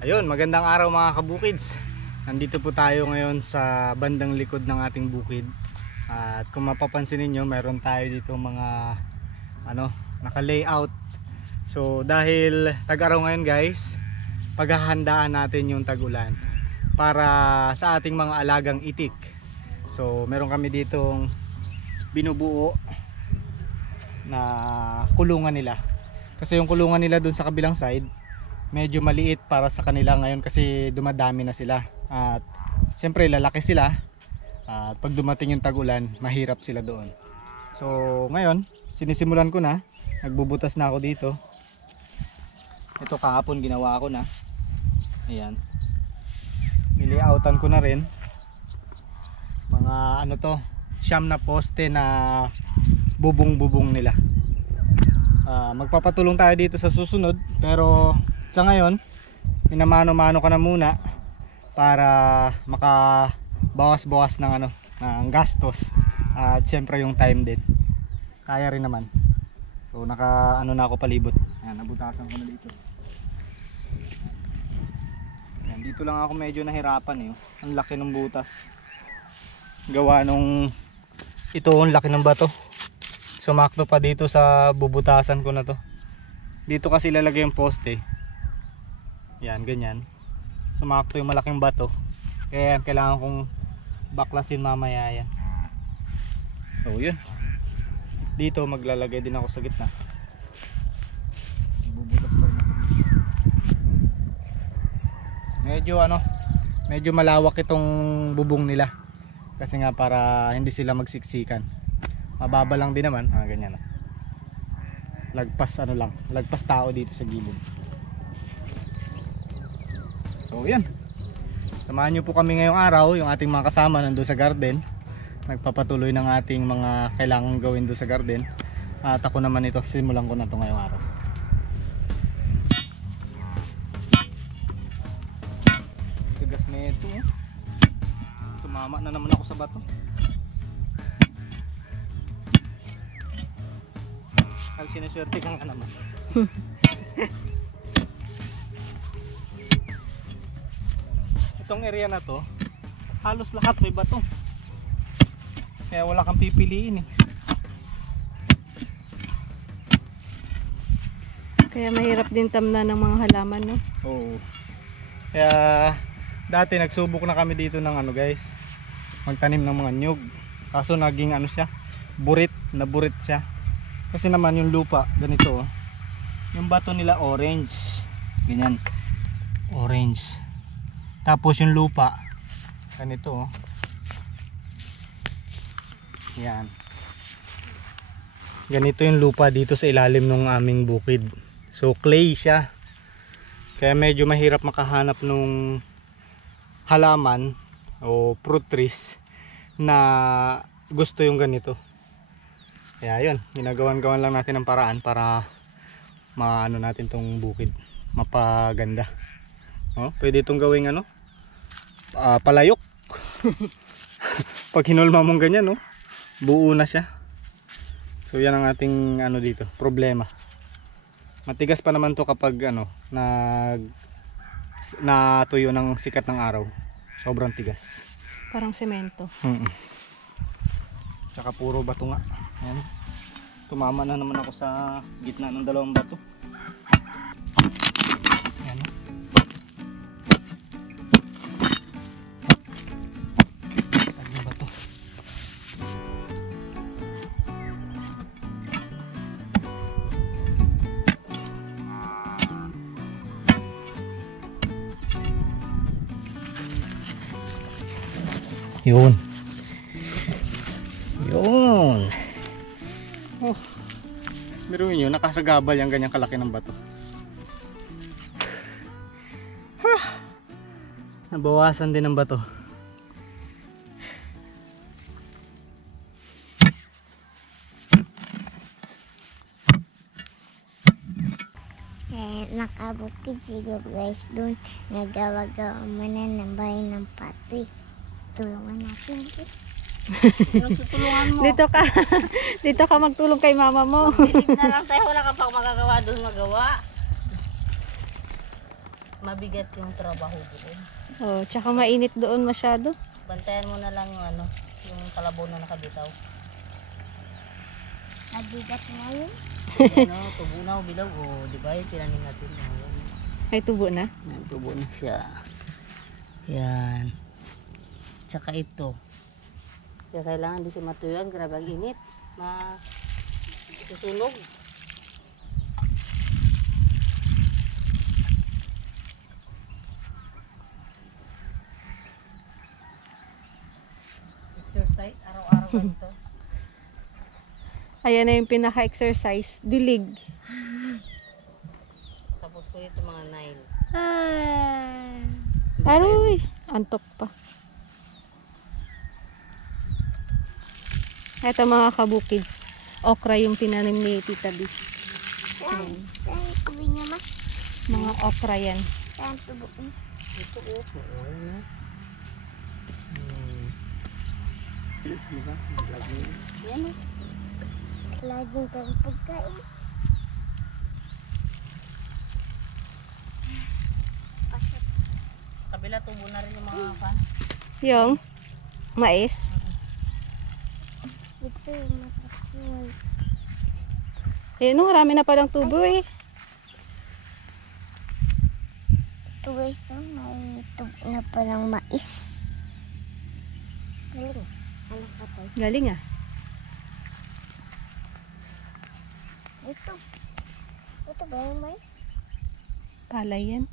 Ayun, magandang araw mga kabukids. Nandito po tayo ngayon sa bandang likod ng ating bukid. At kung mapapansin niyo, meron tayo dito mga naka-layout. So dahil tag-araw ngayon guys, paghahandaan natin yung tag-ulan para sa ating mga alagang itik. So meron kami ditong binubuo na kulungan nila. Kasi yung kulungan nila dun sa kabilang side medyo maliit para sa kanila ngayon kasi dumadami na sila. At siyempre lalaki sila. At pag dumating yung tag-ulan, mahirap sila doon. So ngayon, sinisimulan ko na. Nagbubutas na ako dito. Ito kahapon ginawa ko na. Ayan. Nilayoutan ko na rin. Mga siyam na poste na bubong-bubong nila. Magpapatulong tayo dito sa susunod, pero sa ngayon minamano-mano ka na muna para makabawas-bawas ng ng gastos at syempre yung time din. Kaya rin naman. So na ako palibot. Ayan, nabutasan ko na dito. Ayan, dito lang ako medyo nahirapan Ang laki ng butas. Gawa nung ito, ang laki ng bato. Sumakto pa dito sa bubutasan ko na to. Dito kasi lalagay yung poste. Yan, ganyan. Sumakto yung malaking bato. Kaya kailangan kong baklasin mamaya yan. So yun. Dito maglalagay din ako sa gitna. Bubutas pa rin ako. Medyo malawak itong bubong nila. Kasi nga para hindi sila magsiksikan. Mababa lang din naman, ganyan. Lagpas lagpas tao dito sa gilid. So yan. Samahan nyo po kami ngayong araw, yung ating mga kasama nandoon sa garden. Nagpapatuloy ng ating mga kailangan gawin doon sa garden. At ako naman ito, simulan ko na ito ngayong araw. Tigas na ito. Tumama na naman ako sa bato. Sineswerte kang ka naman. Itong area na to halos lahat may bato, kaya wala kang pipiliin Kaya mahirap din tamnan ng mga halaman, no? Oo. Kaya dati nagsubok na kami dito ng guys, magtanim ng mga nyug. Kaso naging siya, naburit siya. Kasi naman yung lupa ganito, yung bato nila orange, ganyan, orange. Tapos yung lupa ganito, yan, ganito yung lupa dito sa ilalim ng aming bukid. So clay siya, kaya medyo mahirap makahanap nung halaman o fruit trees na gusto yung ganito. Kaya yun, ginagawan-gawan lang natin ng paraan para maano natin tong bukid, mapaganda. Pwede itong gawing palayok. Pag hinulma mong ganyan, buo na siya. So yan ang ating dito, problema. Matigas pa naman to kapag natuyo ng sikat ng araw. Sobrang tigas. Parang semento. Saka puro bato nga. Ayan. Tumama na naman ako sa gitna ng dalawang bato. Ayan. Saan yung bato? Yun. Biruin nyo, nakasagabal yung ganyang kalaki ng bato. Nabawasan din ng bato. Nakabukid siguro guys doon. Nagawa-gawa man ng bahay ng patoy. Tulungan natin. Tulungan mo. Dito ka magtulong kay mama mo. Bilib na lang tayo, wala ka pang magagawa doon magawa. mabigat yung trabaho doon. Oh, tsaka mainit doon masyado. Bantayan mo na lang yung ano, yung kalabaw na nakabitaw. Mabigat na yun. Yan o, tubo na o bilaw o, di ba yung tinanim natin. Ay, tubo na. Yan, tubo na siya. Yan. Tsaka ito. Kaya kailangan di siya matuyuan, grabe ang init. Susunog. Exercise, araw-araw ganito. Ayan na yung pinaka-exercise. Dilig. Tapos ko ito mga nail. Aroy! Antok pa. Ito mga kabukids. Okra yung tinanim ni Tita B. Saan? Saan kubi niya mas? Mga okra yan. Saan tubo niya? Ito oo. Diba? Yan o. Laging kang pagkain. Kabila tubo na rin yung mga fan. Yung mais. Ito yung matakuan. Eh, no, marami na palang tubo eh. Ito guys, may tubo na parang mais. Galing. Ano ka tayo? Galing ah. Ito. Ito ba yung mais? Palay yan.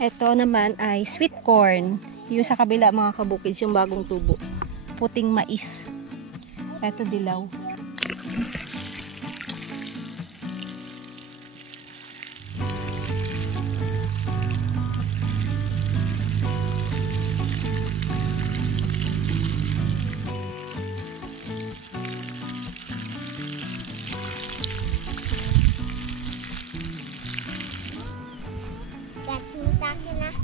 Ito naman ay sweet corn. Yung sa kabila mga kabukids, yung bagong tubo. Puting mais. Ito dilaw. Catch mo sa akin ah.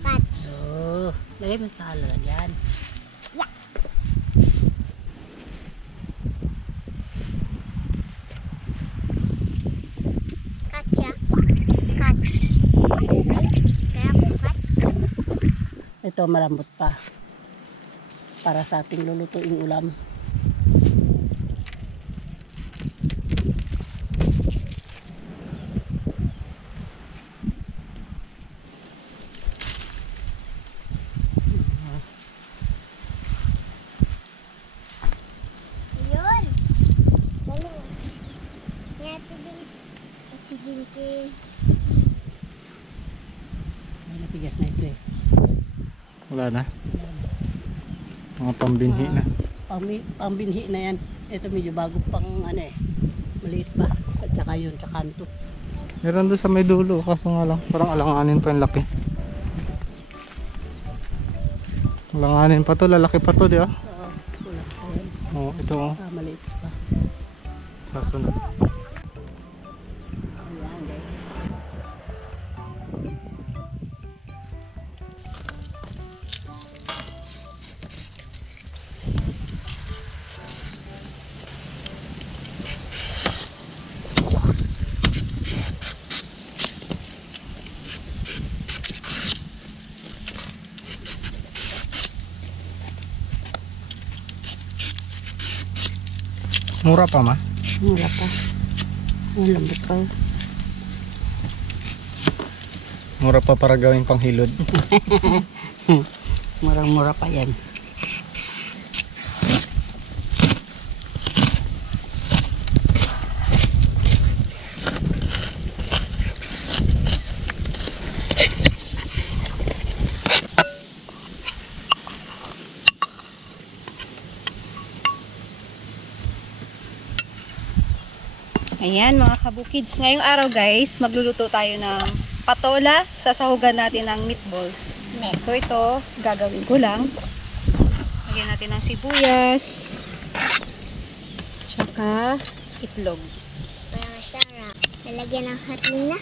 Catch. Oh, lagay mo sa lalagyan. Catch ya. Catch. Ay, kaya ako catch. Ito malambot pa. Para sa ating lulutuing ulam. Ayun. Galing. Nyati din. Ati Jinky. Ay, napigas na ito eh. Wala na. Mga pambinhi na. Pambinhi na yan. Ito medyo bago pang ano eh. Maliit pa. At saka yun sa kanto. Meron doon sa may dulo. Kaso nga lang. Parang alanganin pa yung laki. Alanganin pa to. Lalaki pa to, di ba? Oo, kulang pa yan. Oo, ito oh. Maliit pa. Sa sunod. Ayan guys. Mura pa ma? Mura pa. Ang lambot pa. Mura pa para gawing panghilod. Murang-mura pa yan. Ayan mga kabukids. Ngayong araw guys, magluluto tayo ng patola. Sasahugan natin ng meatballs. So ito, gagawin ko lang. Lagyan natin ng sibuyas. Tsaka itlog. Para masarap. Lalagyan ng harina.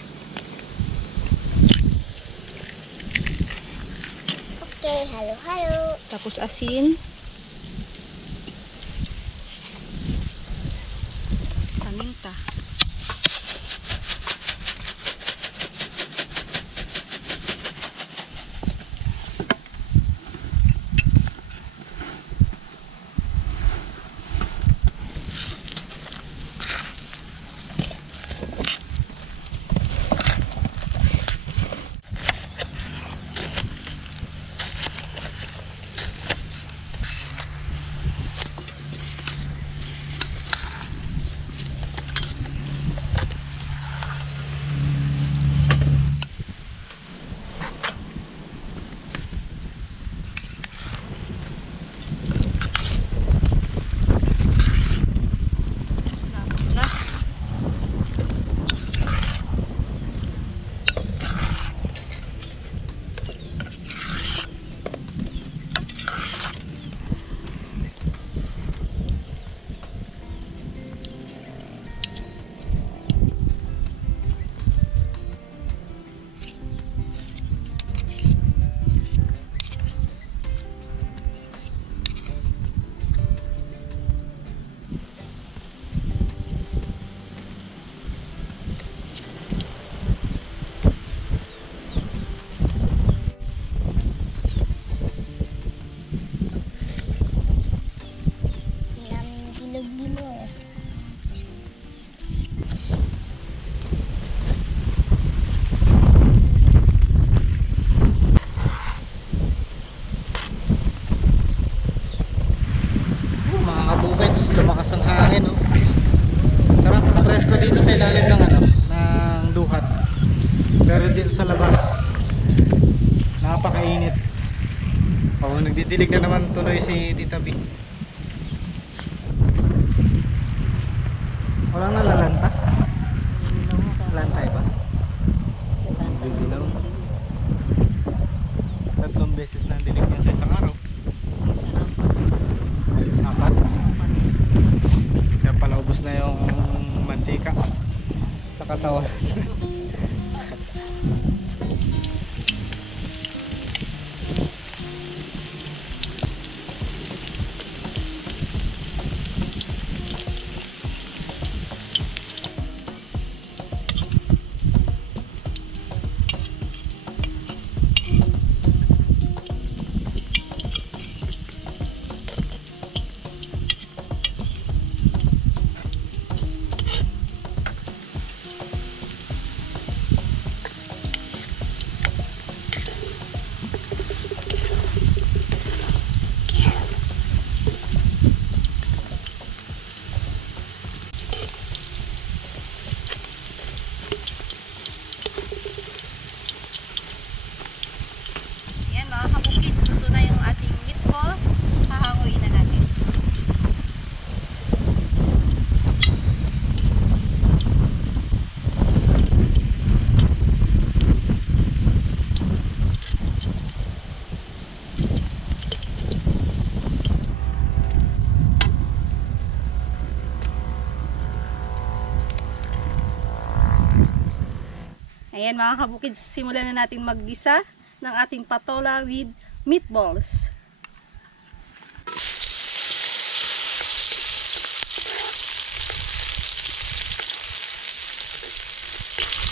Okay, halo-halo. Tapos asin. Didilig na naman tuloy si Tita B. Walang nalalanta? Lantay ba? Didilaw. 3 beses na dilig niya sa isang araw. 4. Kaya pala ubos na yung mantika sa katawan. Yan mga kabukids, luto na yung ating meatballs. Hahanguin na natin. Ayan mga kabukids, simulan na natin maggisa ng ating patola with meatballs.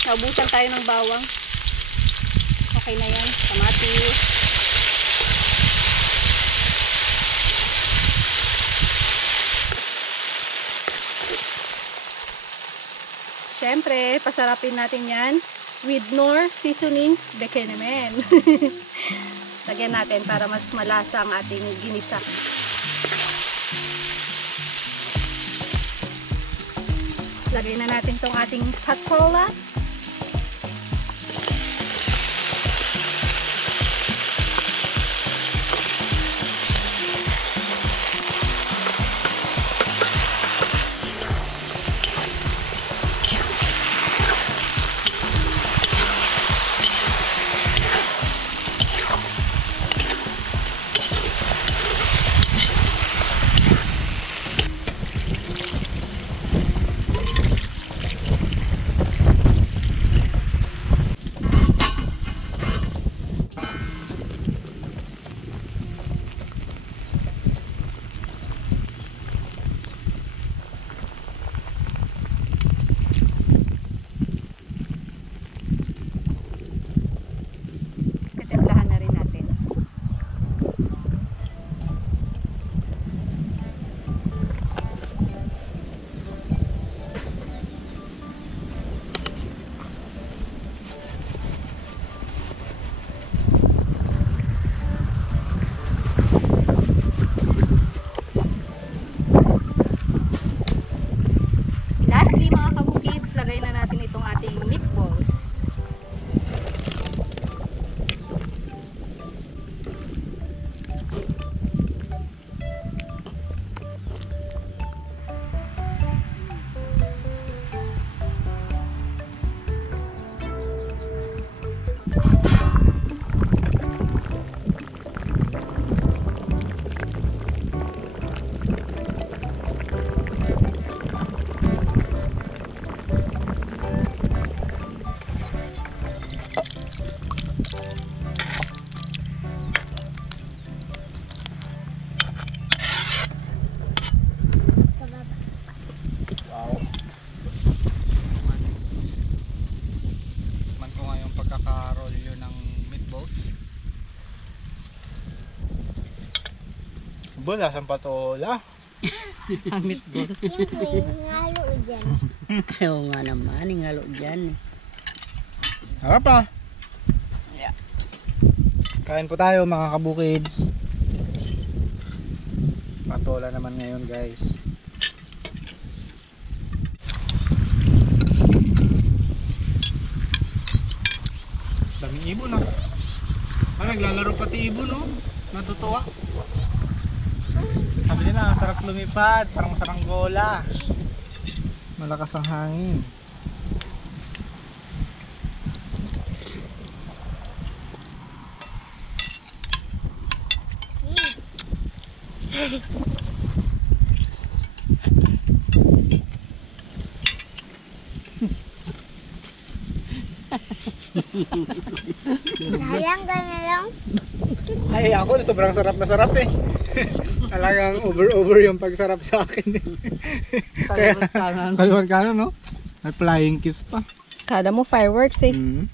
Naubusan tayo ng bawang. Okay na yan. Kamatis. Siyempre, pasarapin natin yan with Knorr seasoning bekenemen. Lagyan natin para mas malasa ang ating ginisa. Lagay na natin tong ating patola. Katemplahan na rin natin. Lastly mga kabukids, lagay na natin itong ating meatballs. Wow. Man ko nga yung pagkaka-roll yun ng meatballs. Bola sa patola. Ang meatballs. Siyempre, ngalo dyan. Ayaw nga naman, ingalo dyan. Harap ah. Kain po tayo mga kabukids. Patola naman ngayon guys. Daming ibon ah. Ah, naglalaro pati ibon oh. Natutuwa. Sabi nila, ang sarap lumipad, parang saranggola. Malakas ang hangin. Sayang ganyan lang. Ay, ako sobrang sarap na sarap eh. Talagang over yung pagsarap sa akin. Kaya, Kalawat kanan. kalawat kanan, no? May flying kiss pa. Kala mo fireworks eh. Mm.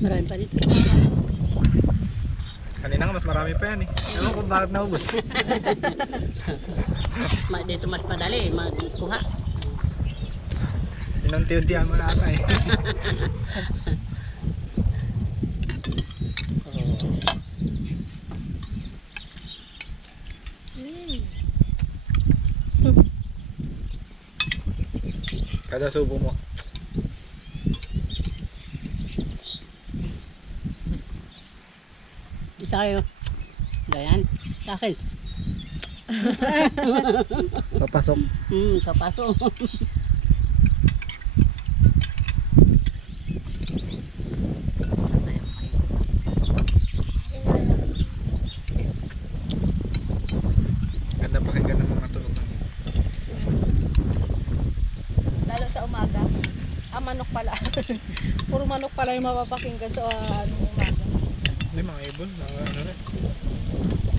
Marami pa dito. Kanina nga mas marami pa yan eh. Ewan kung bakit naubos. Dito mas padali, magkuha. Inunti-untihan mo na ata eh. Kada subo mo. Isa kayo. Dayan. Sa akin. Papasok. Kapaso. Ganda pakinggan ng mga tunog ng Lalo sa umaga. Manok pala. Puro manok pala yung mapapakinggan sa umaga. Hindi, mga ibon, mga ano rin.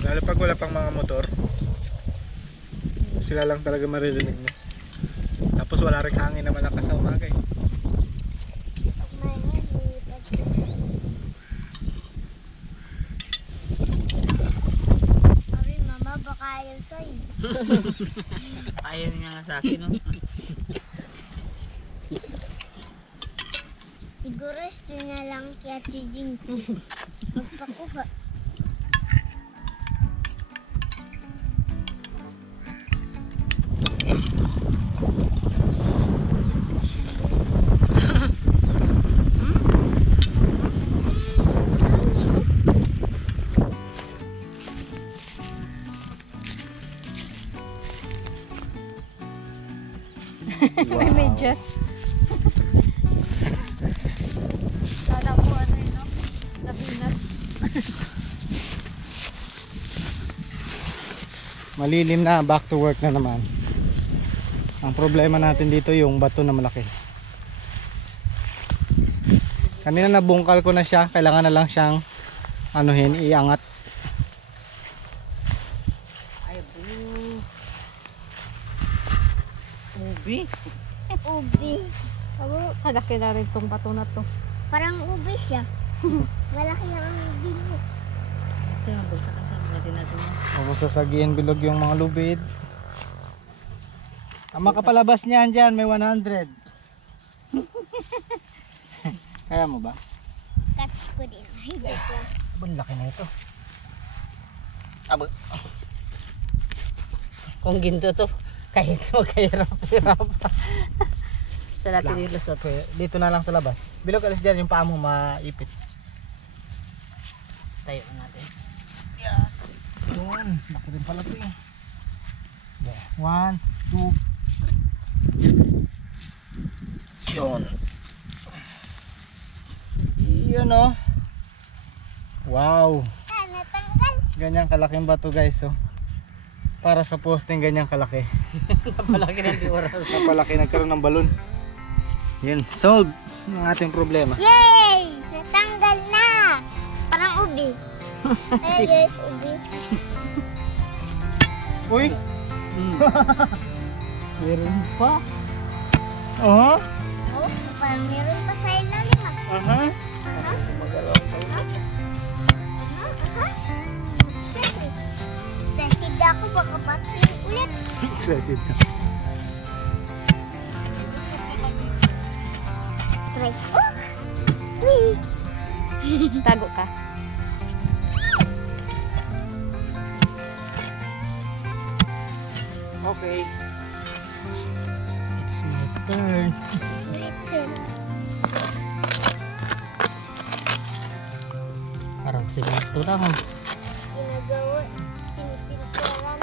Lalo pag wala pang mga motor, sila lang talaga maririnig mo. Tapos wala rin hangin na malakas sa umaga eh. Sabi, mama, baka ayaw sa'yo. Ayaw niya nga sa akin, no? Siguro ito na lang kaya tijing ko. Magpakuha. May medyas. Kala ko ano yun, no? Nabinat. Malilim na, back to work na naman. Ang problema natin dito yung bato na malaki. Kanina nabungkal ko na siya, kailangan na lang siyang anuhin, iangat. Ay, ubi. Ubi. Kalaki na rin tong bato na to. Parang ubi siya. Malaki lang ang ubi mo. Gusto na, bulsa ka sa natin natin. Huwag sasagiin bilog yung mga lubid. Ang makapalabas niyan dyan, may 100. Kaya mo ba? Catch ko din. Hindi ko. Ang laki na ito. Abo. Kung ginto to, kahit magkahirap-hirap. Sa natin yung lusot. Okay, dito na lang sa labas. Bilog alis dyan, yung paa mo maipit. Tayo natin. Yun, laki rin pala ito eh. Yeah. 1, 2. Yun. Yun oh. Wow. Ah, natanggal. Ganyang kalaking bato guys oh. Para sa posting ganyang kalaki. Napalaki ng diora. Napalaki, nagkaroon ng balon. Yun, solve ang ating problema. Yay! Natanggal na! Parang ubi. Ay guys, ubi. Uy! Meron pa. Oh? Oh, parang meron pa sa ilalim ah. Aha. Aha. Magpakapati ulit. Excited na. Try. Oh! Wee! Tago ka. Okay. It's my turn. Listen. Parang simento lang. Ginagawa. Pinipinturan.